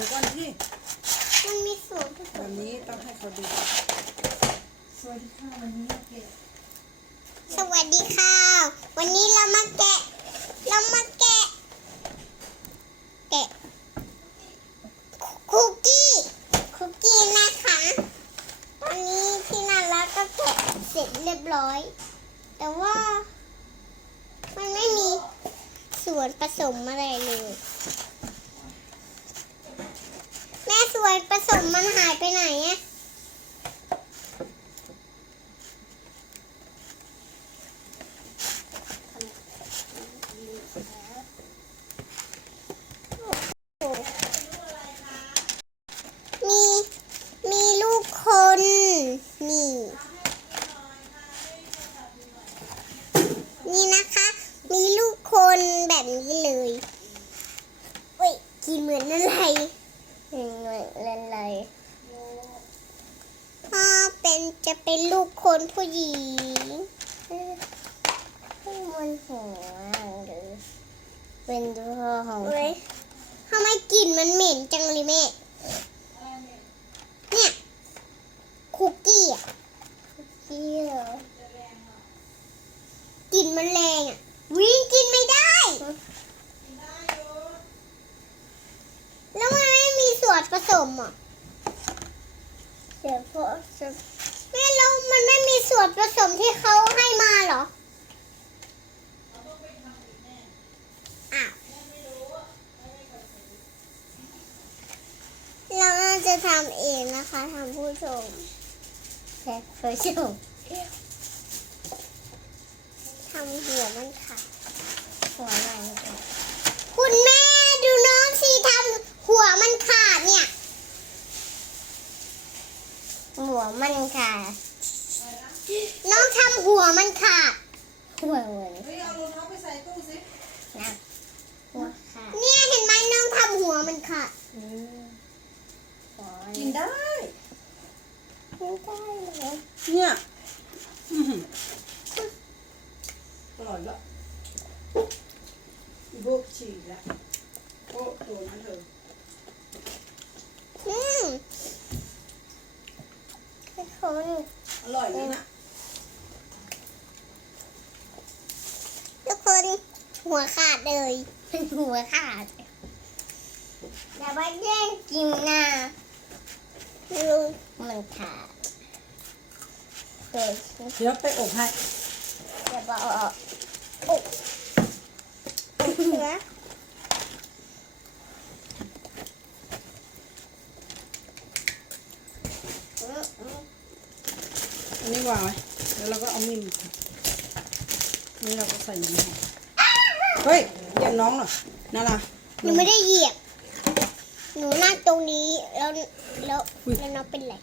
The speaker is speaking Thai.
ดี๋ยวก่อนที่มันมีส่วนผสวัมนนี้ต้องให้เขาดูสวัสดีค่ะวันนี้เราเก็บสวัสดีค่ะ วันนี้เรามาแกะ เรามาแกะ แกะ คุกกี้ คุกกี้นะคะ ตอนนี้พี่นารักก็แกะเสร็จเรียบร้อย แต่ว่า มันไม่มีส่วนผสมอะไรเลย แม่ส่ว นผสมมันหายไปไหนอะมีมีลูกคน นี่ นี่นะคะ มีลูกคนแบบนี้เลย เฮ้ยกินเหมือนอะไรเหมือนอะไรถ้าเป็น จะเป็นลูกคนผู้หญิงมันหัวหรือเป็นตัวของเว้ยทำไมกลิ่นมันเหม็นจังเลยแม่ เนี่ย คุกกี้อะ คุกกี้เหรอกลิ่นมันแรงอะ วิ่งกินไม่ได้ แล้วมันไม่มีส่วนผสมอะเดี๋ยวพอจะ แม่แล้วมันไม่มีส่วนผสมที่เขาให้มาเหรออ้าวเราน่าจะทำเองนะคะท่านผู้ชมแค่ผู้ชมทำหัวมันค่ะ หัวมันค่ะคุณแม่ดูน้องสิทำหัวมันขาดเนี่ย หัวมันขาดน้องทำหัวมันขาดหัวมันเฮ้ยเอารองเท้าไปใส่ตู้สินะหัวขาดเนี่ยเห็นไหมน้องทำหัวมันขาดกินได้ไม่ได้เลยเนี่ยอื้อหืออร่อยละอีโบกฉี่ละโอ้ตัวนั้นเถอะ อืมทุกคน อร่อยเลยนะทุกคนหัวขาดเลยหัวขาดแต่ว่าแย่งกินนะไม่รู้มันขาดเดี๋ยวเดี๋ยวไปอบให้จะบอกโอ้เหลือ อั นี้วางไว้แล้วเราก็เอามีดมนี่เราก็ใส่น้ำหอมเฮ้ยเหยียบน้องเหรอนั่นล่ะหนูไม่ได้เหยียบ หนูนั่งตรงนี้แล้วแล้วแล้วน้องเป็นไร